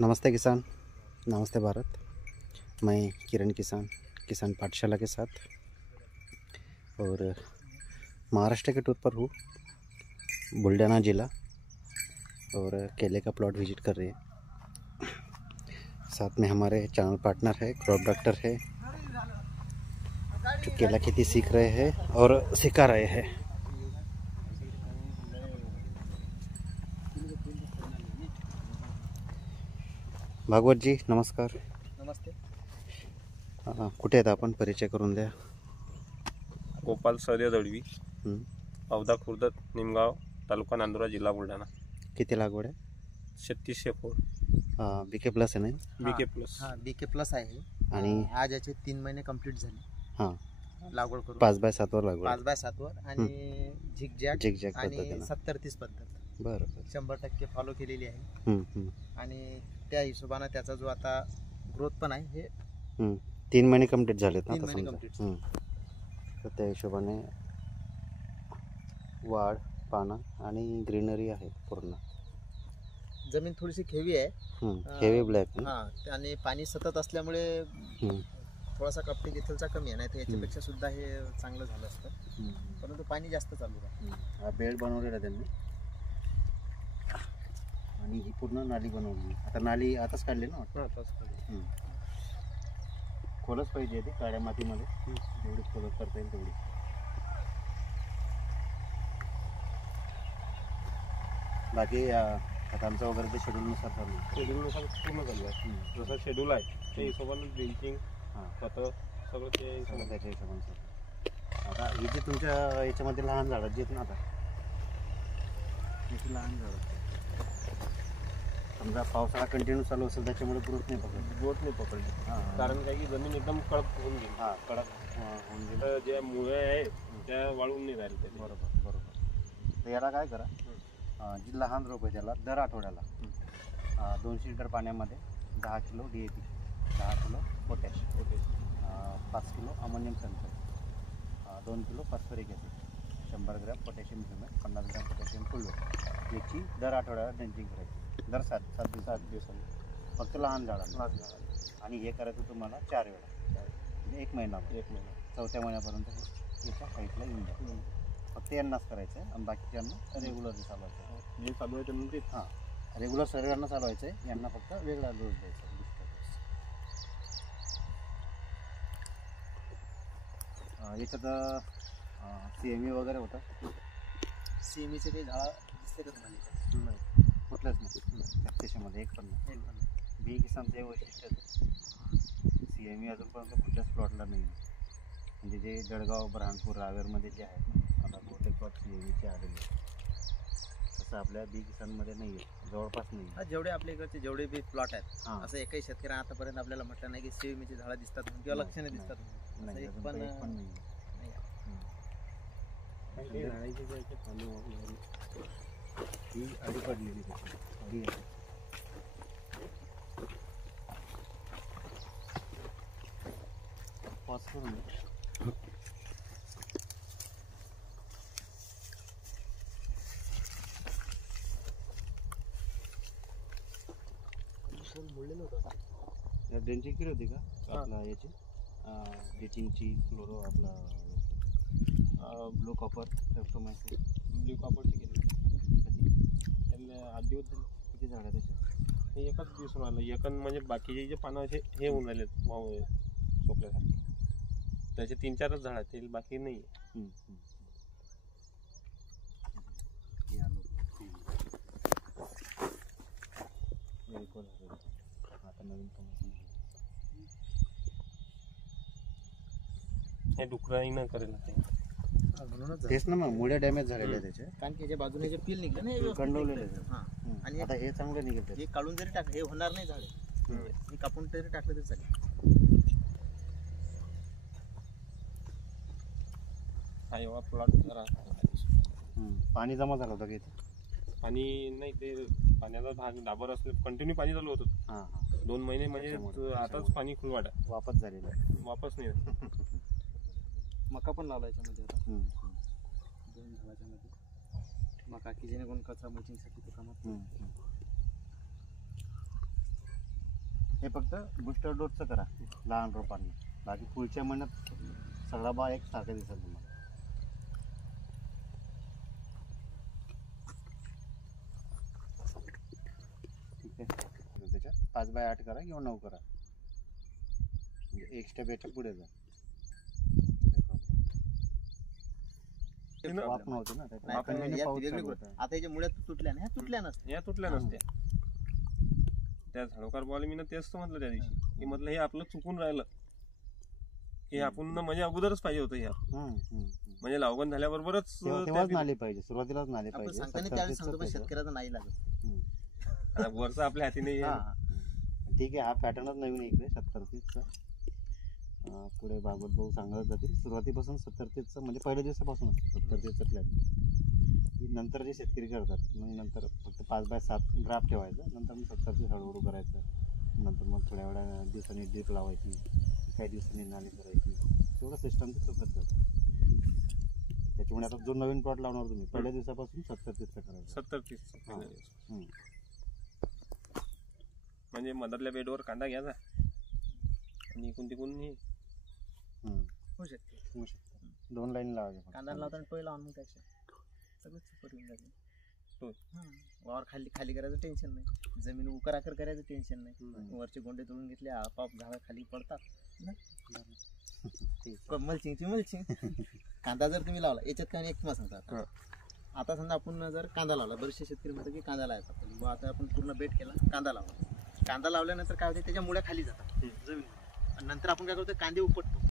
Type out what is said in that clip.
नमस्ते किसान, नमस्ते भारत। मैं किरण किसान पाठशाला के साथ और महाराष्ट्र के टूर पर हूँ, बुल्ढाना जिला, और केले का प्लॉट विजिट कर रहे हैं। साथ में हमारे चैनल पार्टनर है, क्रॉप डॉक्टर है, जो केला खेती सीख रहे हैं और सिखा रहे हैं। भागवत जी नमस्कार। नमस्ते। कुठे आहेत आपण, परिचय करून द्या। गोपाल सौर्य दळवी, औदा खुर्द, निमगाव, तालुका नांदुरा, जिल्हा बुलढाणा। किती लागवड आहे? 3600 फूट। बीके प्लस आहे ना? BK plus. हां, बीके प्लस आहे आणि आज याचे 3 महिने कंप्लीट झाले हां, लागवड करून। 5x7 वर लागवड 5x7 वर आणि झिगझॅग आणि आणि 70-30 पद्धत बरं 100% फॉलो केलेली आहे। आणि त्या हिशोबाने त्याचा जो आता ग्रोथ पण आहे हे 3 महिने कंप्लीट झालेत ना 3 आता महिने समजा। कंप्लीट। तर त्या हिशोबाने वाढ, पानं आणि ग्रीनरी आहे पूर्ण। जमीन थोडीशी खेवी आहे, हेवी ब्लॅक ना? हां, आणि पाणी सतत असल्यामुळे थोडासा कपटी गिथलचा कमी आहे, नाही तर याच्यापेक्षा सुद्धा हे चांगलं झालं असतं, परंतु पाणी जास्त चालू आहे। हा बेड बनवलेला त्यांनी आणि ही पूर्ण नाली बनवली। आता नाली आताच काढली ना? खोलच पाहिजे ती काळ्या मातीमध्ये, जेवढी खोलच करता येईल तेवढी। बाकी खतांचं वगैरे ते शेड्यूलनुसार चालू आहे? शेड्यूलनुसार पूर्ण चालू आहे, जसं शेड्यूल आहे त्या हिशोबाने ड्रिंकिंग, खतं सगळं ते त्याच्या हिशोबाने। आता ही जी तुमच्या याच्यामध्ये लहान झाडं जी आहेत ना, आता याची लहान झाडं समजा पावसाळा कंटिन्यू चालू असेल त्याच्यामुळे ग्रोथ नाही पकडली। कारण काय की जमीन एकदम कडक होऊन गेली। कडक होऊन गेली तर ज्या मुळे आहे त्या वाळून नाही राहिले ते। बरोबर। तर याला काय करा, जी लहान रोप आहे त्याला दर आठवड्याला 200 लिटर पाण्यामध्ये 10 kilo DAP, 10 kilo potash, 5 kilo ammonium sulphate, 2 kilo phosphoric acid, 100 gram potassium humate, 50 gram potassium fulvate, याची दर आठवड्याला ड्रेंचिंग करायची, दर 7 दिवसांनी, फक्त लहान झाडांना। आणि हे करायचं तुम्हाला 4 वेळा, म्हणजे 1 महिना, चौथ्या महिन्यापर्यंत याच्या हाईटला येऊन जाईल। फक्त यांनाच करायचं आहे आणि बाकीच्यांना रेग्युलरली चालवायचं आहे। जे चालू आहे त्यांना रेग्युलर सर्वांना चालवायचं आहे, यांना फक्त वेगळा डोस द्यायचा डोस। याच्यात CME वगैरे होतं? CMEचे काही झाड दिसते का तुम्हाला? नाही, कुठलंच नाही त्याच्यामध्ये, एक पण नाही। बी किसानचं हे वैशिष्ट्य CME अजूनपर्यंत कुठल्याच प्लॉटला नाही, म्हणजे जे जळगाव, ब्रह्मपूर, रावेरमध्ये जे आहेत ना, आता बहुतेक प्लॉट CMEचे आलेले, तसं आपल्या बी किसानमध्ये नाही आहे, जवळपास नाही। जेवढे आपल्या इकडचे जेवढे बी प्लॉट आहेत, असं एकही शेतकरी आतापर्यंत आपल्याला म्हटलं नाही की CMEची झाडं दिसतात म्हणून किंवा लक्षणे दिसतात म्हणून, नाही, एक पण नाही। ही अडी पडलेली त्याची पॉज करून ड्रेंचिंग केली होती का आपला याची, ड्रेंचिंगची फ्लोरो आपला ब्लू कॉपर ब्ल्यू कॉपरची केली त्यांना 8 दिवस झाले। किती झाड आहे त्याचे? हे एकच दिसून आलं, एकन म्हणजे बाकीचे जे पानं असे हे होऊन राहिले सोकल्यासारखे, त्याचे 3-4च झाड आहेत, ते बाकी नाही आहे। आता नवीन हे डुकराईनं करेल ते, तेच ना, मग मुळे डॅमेज झालेले आहे त्याचे, कारण की बाजूने जे पील निघलं ना कंडवलेले। आणि आता हे चांगलं निघेल, हे काढून जरी टाकलं हे होणार नाही झाड, हे कापून तरी टाकलं तरी चालेल। हा एवढा प्लॉट जरा पाणी जमा झालं होतं का इथे? पाणी नाही, ते पाण्याचा भाग डाबर असले कंटिन्यू पाणी चालू होतं 2 महिने, म्हणजे आताच पाणी खुलवाट वापस झालेलं आहे, वापस नाही। मका पण लावला याच्यामध्ये आता 2 झाडाच्या मध्ये मका की जेणेकरून कचरा मल्चिंगसाठी ते कामात हे फक्त बुस्टर डोसचं करा लहान रोपांना. बाकी पुढच्या महिन्यात सगळा बा एक सारखा दिसेल तुम्हाला. ठीक आहे, त्याच्यात 5x8 करा किंवा 9 करा, म्हणजे एक स्टेप याच्या पुढे जा. वाफ नव्हती ना त्याच्यात. नाही, आपण पण वेगळी यात पाऊस वेगळी चालू गोष्ट. होता. आता याच्या मुळ्यात तुटल्या नाही, ह्या तुटल्या नसत्या. या तुटल्या नसत्या. त्या झाडोकार बॉल मी तेच तर म्हटलं त्या दिवशी की म्हटलं हे आपलं चुकून राहिलं की आपण म्हणजे अगोदरच पाहिजे होतं हे म्हणजे लावगण झाल्याबरोबरच तेव्हाच नाले पाहिजे, सुरुवातीलाच नाले आपण पाहिजे. सांगताना 70-30 त्यावेळेस सांगतो पण चं शेतकऱ्याचा नाही लागत. आता वरचं आपल्या हाती नाही आहे. हा. ठीक आहे, हा पॅटर्नच नवीन आहे इकडे 70-30 चा. पुढे भागवत भाऊ सांगत जातील. सुरुवातीपासून 70-30 चं म्हणजे पहिल्या दिवसापासून 70-30 चं प्लॅन. नंतर जे शेतकरी करतात मग नंतर फक्त 5x7 ग्राफ ठेवायचं, नंतर मग 70-30 हळूहळू करायचं. नंतर मग थोड्या वेळा दिवसांनी ड्रीप लावायची, काही दिवसांनी नाली करायची. तेवढं सिस्टम ते चुकत जातं. त्याच्यामुळे आता जो नवीन प्लॉट लावणार तुम्ही पहिल्या दिवसापासून 70-30 चा करायचं. 70-30 म्हणजे मधातल्या बेडवर कांदा घ्यायचा आणि इकून तिकून हे होऊ शकते. होऊ शकतं. 2 लाईन लावायच्या फक्त. कांदा लावताना टोय लावून मग त्याच्या सगळंच सुपर येऊन जाते. टोय? वावर खाली खाली करायचं टेन्शन नाही, जमीन उकराकर करायचं टेन्शन नाही. वरचे गोंडे तोडून घेतले, आपाप झाडं खाली पडतात. मल्चिंग कांदा जर तुम्ही लावला याच्यात काय एक तुम्हाला सांगता. आता समजा आपण जर कांदा लावला, बरेचसे शेतकरी म्हणतात की कांदा लावायचा आपण. बुवा आता आपण पूर्ण बेट केला, कांदा लावला. कांदा लावल्यानंतर काय होते, त्याच्या मुळ्या खाली जातात जमीन. नंतर आपण काय करतो, कांदे उपटतो.